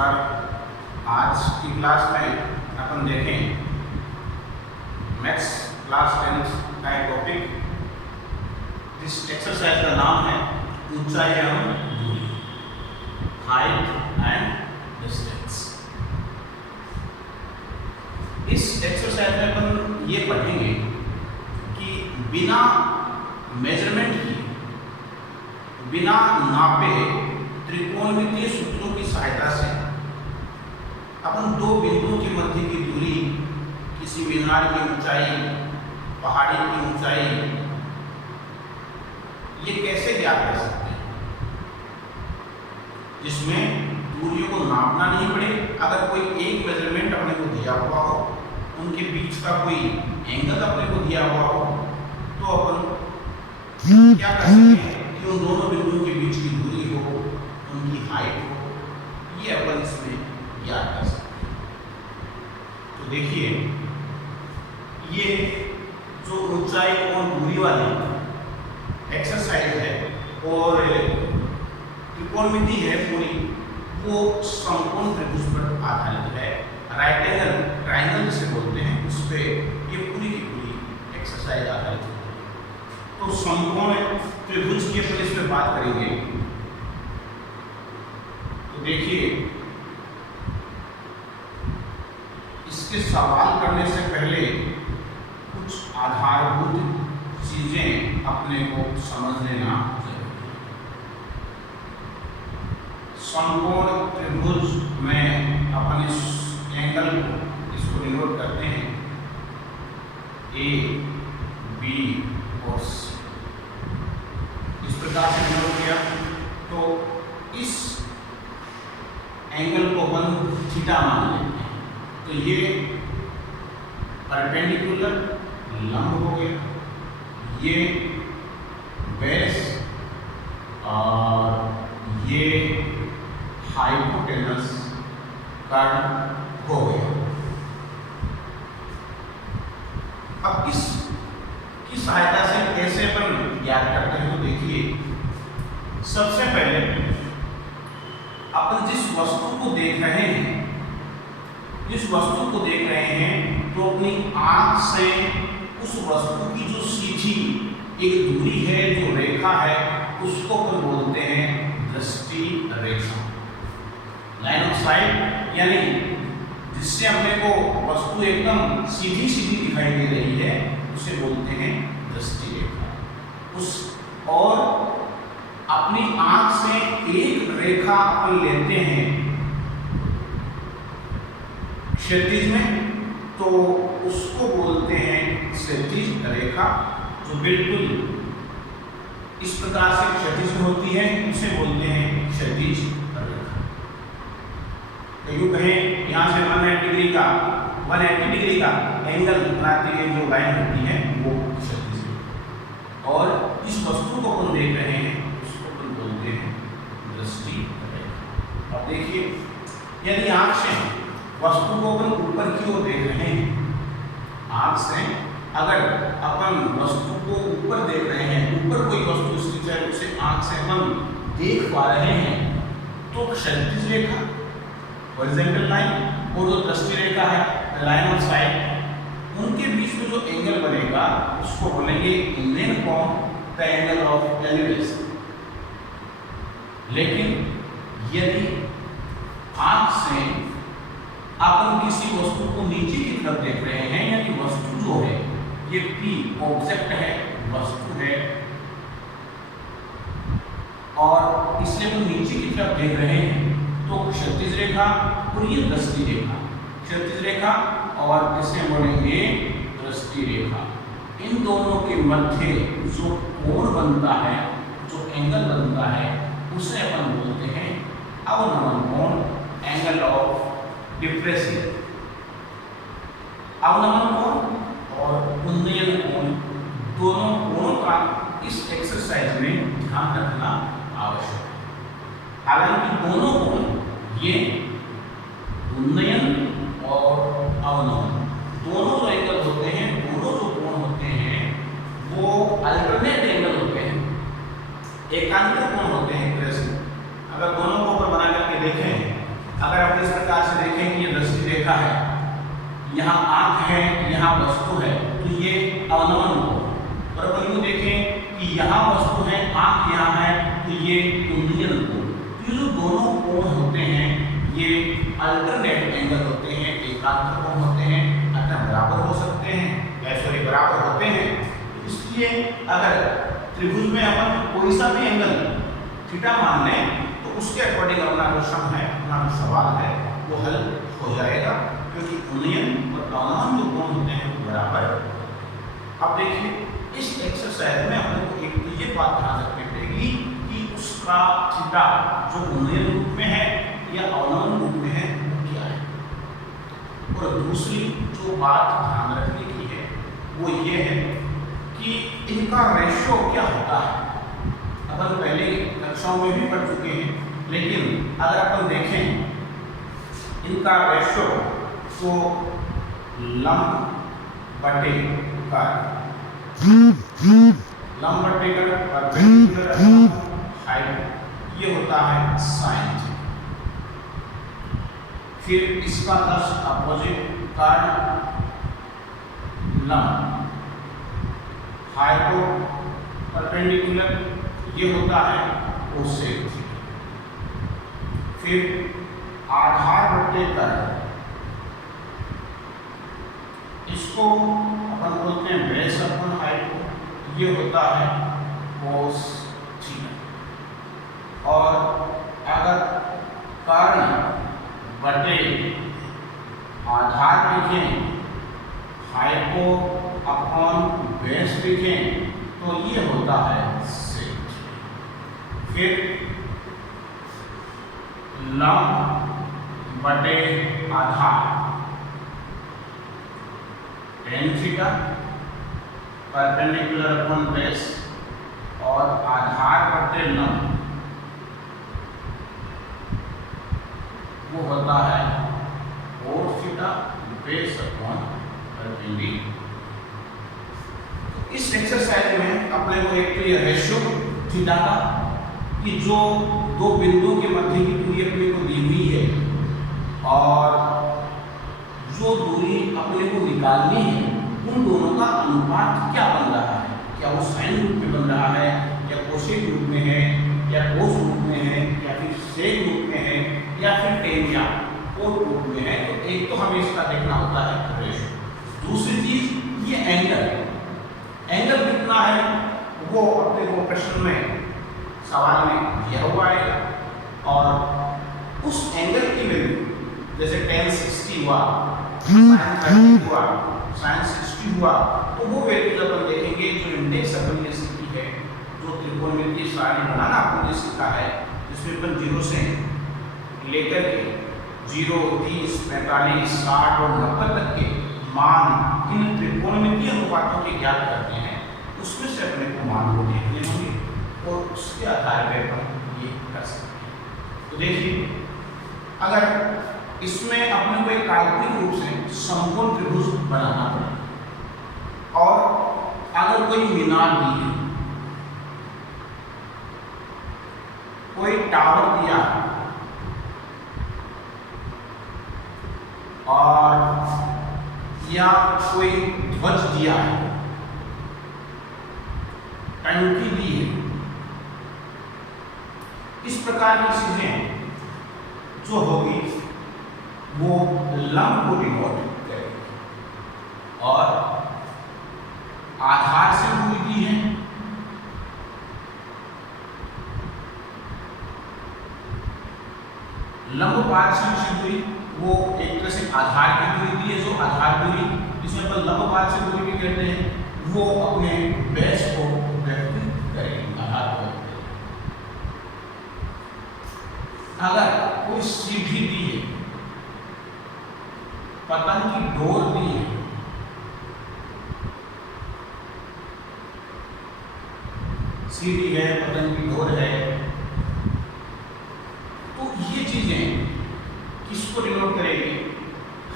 नमस्कार। आज की क्लास में अपन देखें मैथ्स क्लास 10 का एक टॉपिक। इस एक्सरसाइज का नाम है ऊंचाई एवं दूरी, हाइट एंड डिस्टेंस। इस एक्सरसाइज में अपन ये पढ़ेंगे कि बिना मेजरमेंट की, बिना नापे त्रिकोणमितीय सूत्रों की सहायता से अपन दो बिंदुओं के मध्य की दूरी, किसी मीनार की ऊंचाई, पहाड़ी की ऊंचाई, ये कैसे ज्ञात कर सकते हैं, जिसमें दूरियों को नापना नहीं पड़े। अगर कोई एक मेजरमेंट अपने को दिया हुआ हो, उनके बीच का कोई एंगल अपने को दिया हुआ हो, तो अपन क्या कर सकते हैं कि उन दोनों बिंदुओं के बीच की दूरी हो, उनकी हाइट हो, ये अपन इसमें ज्ञात कर सकते हैं। तो देखिए, ये जो ऊंचाई और दूरी वाली एक्सरसाइज है और त्रिकोणमिति है पूरी, वो समकोण त्रिभुज पर आधारित है। राइट एंगल ट्रायंगल जिसे बोलते हैं, उस पर ये पूरी की पूरी एक्सरसाइज आधारित है। तो समकोण त्रिभुज की अपन इस पर बात करेंगे। तो देखिए, इसके सवाल करने से पहले कुछ आधारभूत चीजें अपने को समझ लेना जरूरी है। समकोण त्रिभुज में अपन इस एंगल को, इसको डिनोट करते हैं ए, बी और सी। इस प्रकार से डिनोट किया तो इस एंगल को अपन थीटा मान लेते हैं। तो ये परपेंडिकुलर लंब हो गया, ये बेस और ये हाइपोटेनस कर्ण हो गया। अब इस की सहायता से कैसे अपन ज्ञात करते हैं, तो देखिए, सबसे पहले अपन जिस वस्तु को देख रहे हैं, तो अपनी आंख से उस वस्तु की जो सीधी एक दूरी है, जो रेखा है, उसको अपन बोलते हैं दृष्टि रेखा, लाइन ऑफ साइट। यानी जिससे अपने को वस्तु एकदम सीधी सीधी दिखाई दे रही है, उसे बोलते हैं दृष्टि रेखा। उस और अपनी आंख से एक रेखा अपन लेते हैं क्षैतिज में, तो उसको बोलते हैं क्षैतिज रेखा। जो बिल्कुल इस प्रकार से क्षैतिज में होती है, उसे बोलते हैं क्षैतिज रेखा। तो यूं कहें, यहाँ से 180 डिग्री का एंगल बनाती है जो लाइन होती है, वो क्षैतिज रेखा। और इस वस्तु को अपन देख रहे हैं, उसको अपन बोलते हैं दृष्टि रेखा। अब देखिए, यदि आंख से वस्तु को अपन ऊपर की ओर देख रहे हैं, आंख से अगर अपन वस्तु को ऊपर देख रहे हैं, ऊपर कोई वस्तु स्थित है, उसे आंख से हम देख पा रहे हैं, तो क्षैतिज रेखा हॉरिजॉन्टल लाइन और जो दृष्टि रेखा है लाइन ऑफ साइट, उनके बीच में जो एंगल बनेगा उसको बोलेंगे इंडियन कोण, द एंगल ऑफ एलिवेशन। लेकिन यदि आंख से अपन किसी वस्तु को नीचे की तरफ देख रहे हैं, यानी वस्तु जो है ये P ऑब्जेक्ट है, वस्तु है, और इसलिए हम नीचे की तरफ देख रहे हैं, तो क्षैतिज रेखा और ये दृष्टि रेखा, क्षैतिज रेखा और इसे बोलेंगे दृष्टि रेखा। इन दोनों के मध्य जो कोण बनता है, जो एंगल बनता है, उसे अपन बोलते हैं अवनमन कोण, एंगल ऑफ डिप्रेशन। अवनमन कोण और उन्नयन कोण, दोनों कोणों का इस एक्सरसाइज में ध्यान रखना आवश्यक है। हालांकि दोनों कोण, ये उन्नयन और अवनमन, दोनों जो एंगल होते हैं, दोनों जो कोण होते हैं, वो अल्टरनेट एंगल होते हैं, एकांतर कोण होते हैं। अगर दोनों को ऊपर बना करके देखें अगर आप इस प्रकार से देखें कि ये दृष्टि रेखा है, यहाँ आंख है, यहाँ वस्तु है, तो ये अवनमन कोण। और अपन यूँ देखें कि यहाँ वस्तु है, आंख यहाँ है, तो ये उन्नयन कोण। तो ये जो दोनों कोण होते हैं ये अल्टरनेट एंगल होते हैं, एकांतर कोण होते हैं, अतः बराबर हो सकते हैं, सॉरी बराबर होते हैं। इसलिए अगर त्रिभुज में अपन कोई सा भी एंगल थीटा मान लें तो उसके अकॉर्डिंग अपना जो सम है, अपना जो सवाल है वो हल हो जाएगा, क्योंकि उन्नयन और अवनमन जो कोण होते हैं वो बराबर। अब देखिए इस एक्सरसाइज में अपने को एक तो ये बात ध्यान रखनी पड़ेगी कि उसका थीटा जो उन्नयन रूप में है या अवनमन रूप में है वो क्या है। और दूसरी जो बात ध्यान रखने की है वो ये है कि इनका रेशियो क्या होता है। अपन पहले कक्षाओं में भी पढ़ चुके हैं, लेकिन अगर अपन देखें इनका रेशियो तो लंब बटे कर, लंब बटे कर परपेंडिकुलर हाइट ये होता है साइन। फिर इसका 10 अपोजिट कर लंब हाइपो परपेंडिकुलर ये होता है कोसेक। फिर आधार बटे कर, इसको अपन बोलते हैं बेस अपन हाइपो, ये होता है कोस थीटा। और अगर कर्ण बटे आधार लिखें, हाइपो अपॉन बेस लिखें तो ये होता है सेक। फिर लंब बटे आधार tan theta, perpendicular upon base और आधार बटे लंब वो होता है cos theta base upon perpendicular. इस एक्सरसाइज में अपने को एक तो ये रेशियो थीटा का कि जो दो बिंदुओं के मध्य की दूरी अपने को दी हुई है और जो दूरी अपने को निकालनी है उन दोनों का अनुपात क्या बन रहा है, क्या वो साइन रूप में बन रहा है या कोसेक रूप में है या कोस रूप में है या फिर सेक रूप में है या फिर टेन या कोट रूप में है। तो एक तो हमें इसका देखना होता है रेशियो। दूसरी चीज ये एंगल कितना है वो अपने को प्रश्न में सवाल में दिया हुआ है और उस एंगल की वैल्यू जैसे tan 60 हुआ, sin 30 हुआ, sin 60 हुआ, तो वो वैल्यू जब हम देखेंगे जो इंडेक्स अपन ने सीखी है, जो त्रिकोणमितीय सारणी बनाना अपन ने सीखा है, जिसमें अपन 0 से लेकर के 0, 30, 45, 60 और 90 तक के मान इन त्रिकोणमितीय अनुपातों के ज्ञात करते हैं, उसमें से अपने को मान को देखने होंगे और उसके आधार पर हम ये कर सकते हैं। तो देखिए अगर इसमें अपने को एक काल्पनिक रूप से समकोण त्रिभुज बनाना पड़े और अगर कोई मीनार दी है, कोई टावर दिया और या कोई ध्वज दिया है, टंकी दी है, इस प्रकार की चीजें जो होगी वो लंब को डिनोट करेगी। और आधार से दूरी दी है, लंब पार्श्व से दूरी वो एक तरह से आधार की दूरी दी है, जो आधार दूरी जिसमें अपन लंब पार्श्व दूरी भी कहते हैं, वो अपने बेस को व्यक्त करेगी, आधार को। अगर कोई सीढ़ी दी है, पतंग की डोर दी है, सीढ़ी है, पतंग की डोर है, तो ये चीजें किसको डिनोट करेगी?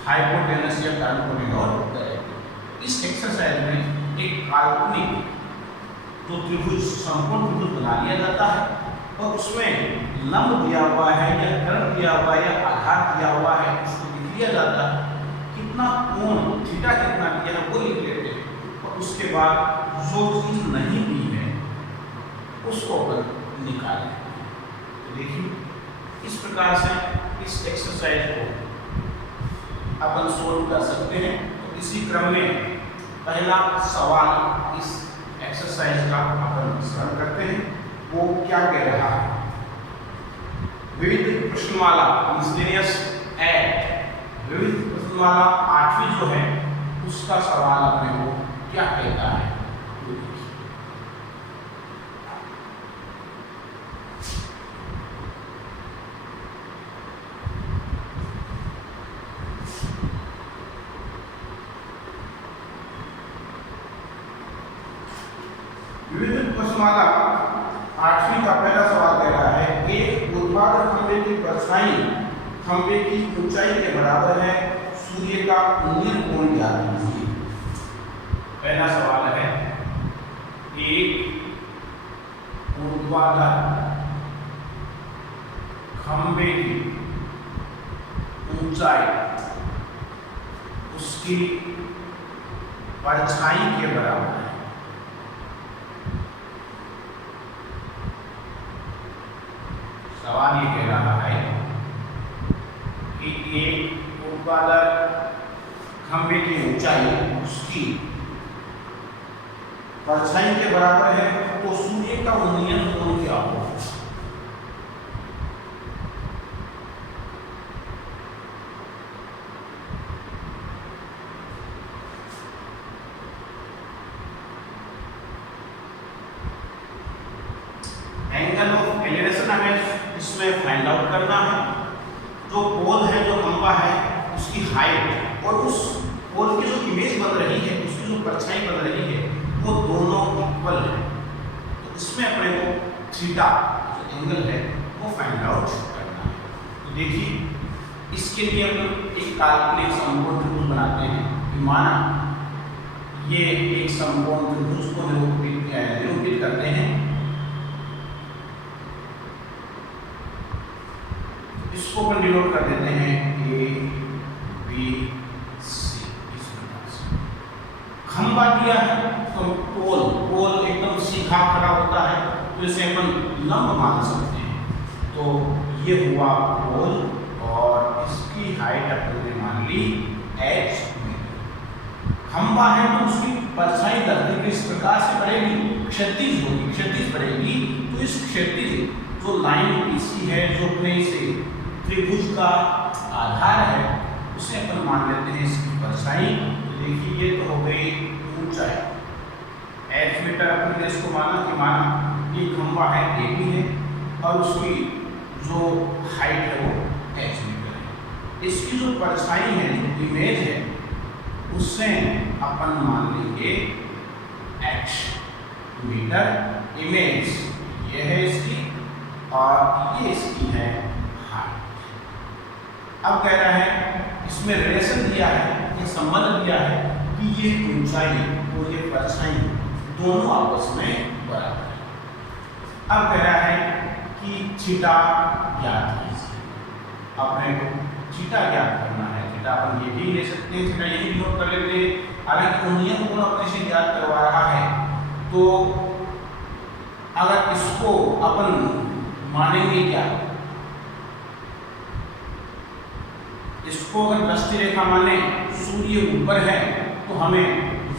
हाइपोटेनस या कर्ण को डिनोट करेगी। इस एक्सरसाइज में एक काल्पनिक जो त्रिभुज समकोण त्रिभुज बना लिया जाता है और उसमें लंब दिया हुआ है या कर्व दिया हुआ है या आधार दिया हुआ है, उसको लिख लिया जाता है। कितना कोण थीटा कितना दिया है वो लिख लेते हैं, और उसके बाद जो चीज नहीं दी है उसको अपन निकालें। तो देखिए इस प्रकार से इस एक्सरसाइज को अपन सोल्व कर सकते हैं। तो इसी क्रम में पहला सवाल इस एक्सरसाइज का अपन श्रवण करते हैं। वो क्या कह रहा है? विविध प्रश्नमाला मिसलेनियस एक्ट विविध प्रश्नमाला 8वीं जो है उसका सवाल अपने को क्या कहता है? विविध प्रश्नमाला 8वीं का पहला सवाल कह रहा है, एक ऊर्ध्वाधर खंभे की परछाई खंभे की ऊंचाई के बराबर है, सूर्य का उन्नील कोण ज्ञात कीजिए। पहला सवाल है, एक ऊर्ध्वाधर खंभे की ऊंचाई उसकी परछाई के बराबर है। सवाल ये कह रहा है कि एक ऊर्ध्वाधर खंभे की ऊंचाई उसकी परछाई के बराबर है, तो सूर्य का उन्नयन कोण क्या होगा? एंगल ऑफ एलिवेशन हमें इसमें फाइंड आउट करना है। जो पोल है, जो खंभा है, उसकी हाइट और उस पोल की जो इमेज बन रही है, उसकी जो परछाई बन रही है, वो दोनों इक्वल है। तो इसमें अपने को थीटा जो एंगल है वो फाइंड आउट करना है। तो देखिए इसके लिए हम एक काल्पनिक समकोण त्रिभुज बनाते हैं कि माना ये एक समकोण त्रिभुज को निरूपित करते हैं। इसको अपन डिनोट कर देते हैं ए बी सी। इस प्रकार से खंभा दिया है तो पोल एकदम सीधा खड़ा होता है, तो इसे अपन लंब मान सकते हैं। तो ये हुआ पोल और इसकी हाइट अपन ने मान ली h मीटर। खंभा है तो उसकी परछाई धरती के इस प्रकार से बढ़ेगी, क्षैतिज होगी, क्षैतिज बढ़ेगी। तो इस क्षैतिज जो लाइन पीसी है, जो अपने से त्रिभुज का आधार है, उसे अपन मान लेते हैं इसकी परछाई। तो देखिए ये तो हो गई ऊंचाई h मीटर। अपन ने इसको माना कि माना ये खंभा है ए बी है और उसकी जो हाइट है वो h मीटर है। इसकी जो परछाई है, जो इमेज है, उससे अपन मान लेंगे h मीटर। इमेज ये है इसकी और ये इसकी है हाइट। अब कह रहा है इसमें रिलेशन दिया है, ये संबंध दिया है कि ये ऊंचाई और ये परछाई दोनों आपस में बराबर है। अब कह रहा है कि थीटा ज्ञात कीजिए। अपने को थीटा ज्ञात करना है। थीटा अपन ये भी ले सकते हैं, थीटा यही नोट कर लेते हैं। हालांकि नियम को अपने से ज्ञात करवा रहा है, तो अगर इसको अपन मानेंगे क्या, इसको अगर दृष्टि रेखा माने, सूर्य ऊपर है, तो हमें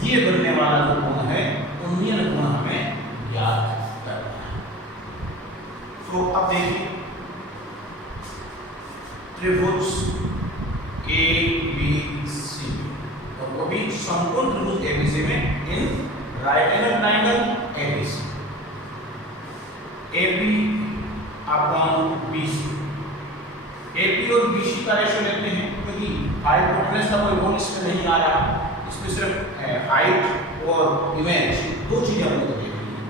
ये बनने वाला जो कोण है, उन्नयन कोण हमें ज्ञात करना है। तो अब देखिए त्रिभुज ए बी सी, और वो भी समकोण त्रिभुज एबीसी में in right angle triangle ABC, AB upon BC। AB और BC का रेशियो लेते हैं, क्योंकि हाइपोटेनस का कोई गुण इसमें नहीं आ रहा, इसमें सिर्फ हाइट और इमेज दो चीजें हमने को देखी हैं।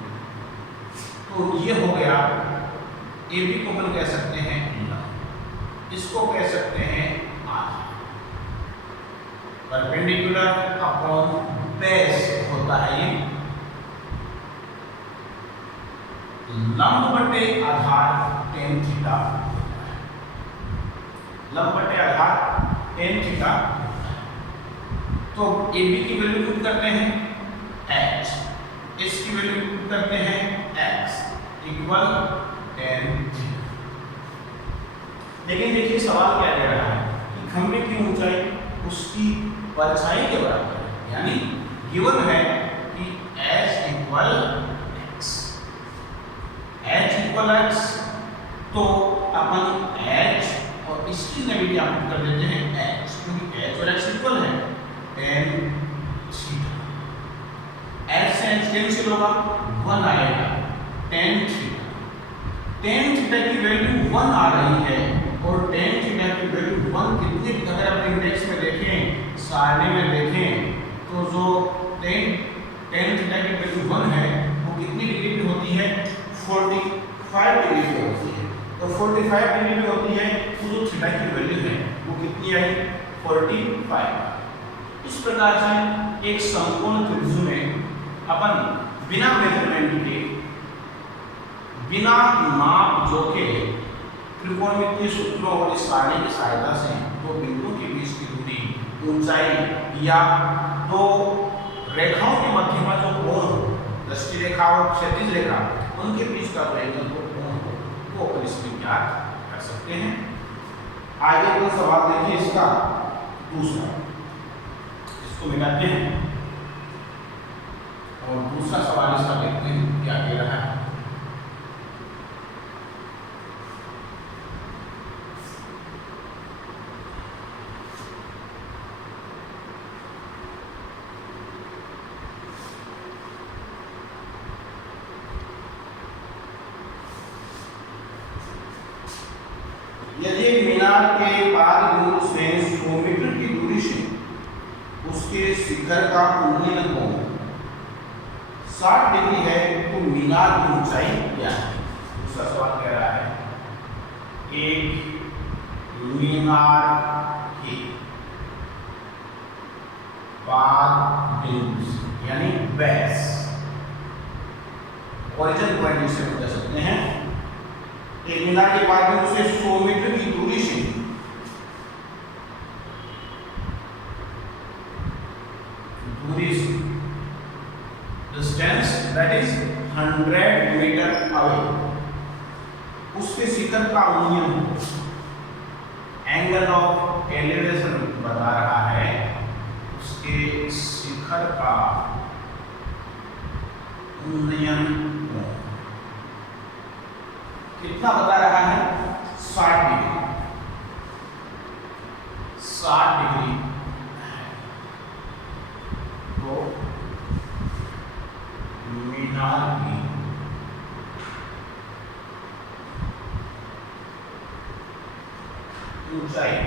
तो ये हो गया। AB को अपन कह सकते हैं लंब, इसको कह सकते हैं आधार। परपेंडिकुलर अपॉन बेस होता है ये। लंब बटे आधार टेन थीटा, लंब बटे आधार टेन थीटा। तो ए बी की वैल्यू पुट करते हैं h, s की वैल्यू पुट करते हैं x इक्वल टेन थीटा। लेकिन देखिए सवाल क्या दे रहा है कि खंभे की ऊंचाई उसकी परछाई के बराबर है, यानी गिवन है कि h इक्वल x, तो अपन h और इस चीज में भी क्या पुट कर देते हैं h, क्योंकि h और x इक्वल है टेन थीटा। h से h कैंसिल होगा, 1 आएगा टेन थीटा। टेन थीटा की वैल्यू 1 आ रही है और टेन थीटा की वैल्यू 1 कितनी, अगर आप इंडेक्स में देखें, सारणी में देखें, तो जो टेन थीटा की वैल्यू 1 है वो कितनी डिग्री पे होती है, 45 डिग्री पे होती है। तो 45 डिग्री पे होती है तो जो थीटा की वैल्यू है वो कितनी आई, 45। इस प्रकार से एक समकोण त्रिभुज में अपन बिना मेजरमेंट के, बिना नाप जोखे, त्रिकोणमितीय सूत्रों और इस सारणी की सहायता से दो बिंदुओं के बीच की दूरी, ऊंचाई या दो रेखाओं के मध्यमा जो कोण, दृष्टि रेखा और क्षैतिज रेखा, उनके बीच का जो एंगल को कोण को अपन इसमें ज्ञात कर सकते हैं। आगे का सवाल देखिए, इसका दूसरा, इसको मिटाते हैं और दूसरा सवाल इसका देखते हैं क्या कह रहा है। यदि एक मीनार के पाद बिंदु से 100 मीटर की दूरी से उसके शिखर का उन्नयन कोण 60 डिग्री है तो मीनार की ऊंचाई क्या है। दूसरा सवाल कह रहा है एक मीनार के पाद बिंदु से, यानी बेस, ओरिजिन पॉइंट से कह सकते हैं, एक मीनार के पाद बिंदु से 100 मीटर की दूरी से distance that is 100 metre away, उसके शिखर का उन्नयन, एंगल ऑफ एलिवेशन बता रहा है, उसके शिखर का उन्नयन कितना बता रहा है, 60 डिग्री, 60 डिग्री। तो मीनार की ऊंचाई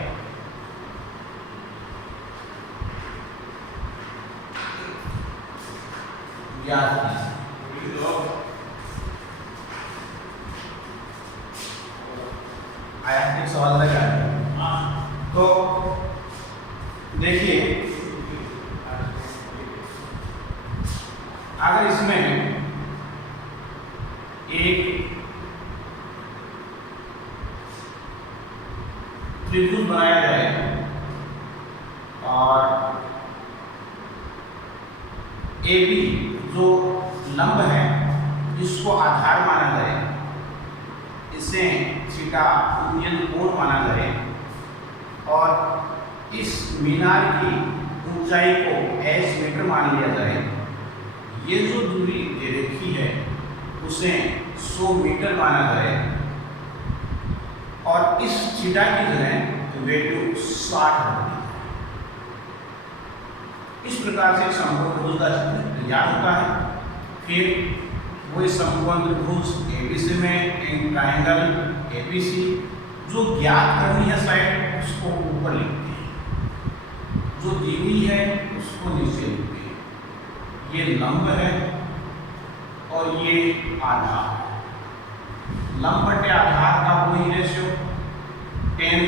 ज्ञात आया। सवाल लगा, तो देखिए अगर इसमें एक त्रिभुज बनाया जाए और ए बी जो लंब है इसको आधार माना जाए, इसे थीटा उन्नयन कोण माना जाए और इस मीनार की ऊंचाई को h मीटर मान लिया जाए, ये जो दूरी दे रखी है उसे 100 मीटर माना जाए और इस थीटा की जगह वैल्यू 60 होती है। इस प्रकार से समकोण त्रिभुज का चित्र तैयार होता है। फिर वो समकोण त्रिभुज एबीसी में इन ट्रायंगल एबीसी जो ज्ञात करनी है साइड उसको ऊपर लिखते हैं, जो दी हुई है उसको नीचे लिखते हैं। ये लंब है और ये आधार है। लंब बटे आधार का वही ratio tan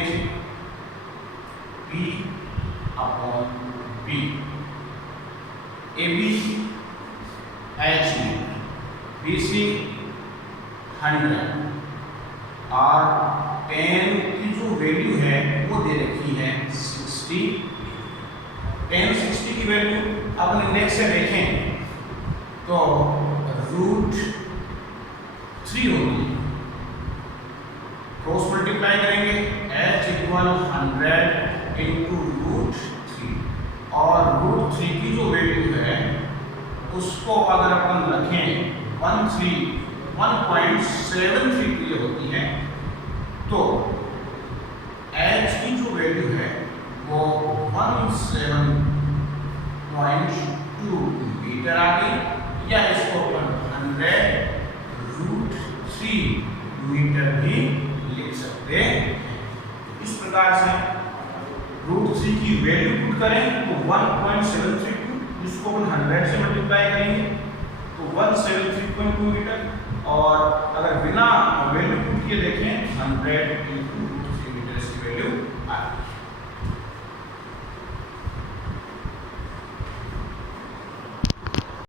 p upon b। AB h में BC 100 और 10 की जो वैल्यू है वो दे रखी है 60। 10 60 की वैल्यू अपने नेक्स्ट से देखें तो √3 होगी। क्रॉस मल्टीप्लाई करेंगे h इक्वल 100 इंटू √3 और √3 की जो वैल्यू है उसको अगर अपन रखें 1.73 के लिए होती है तो h की जो वैल्यू है वो 17.2 मीटर आ गई, या इसको अपन 100√3 मीटर भी लिख सकते हैं। इस प्रकार से √3 की वैल्यू पुट करें तो 1.732, जिसको अपन 100 से मल्टीप्लाई करेंगे तो 173.2 मीटर, और अगर बिना वैल्यू पुट किए देखें 100 ×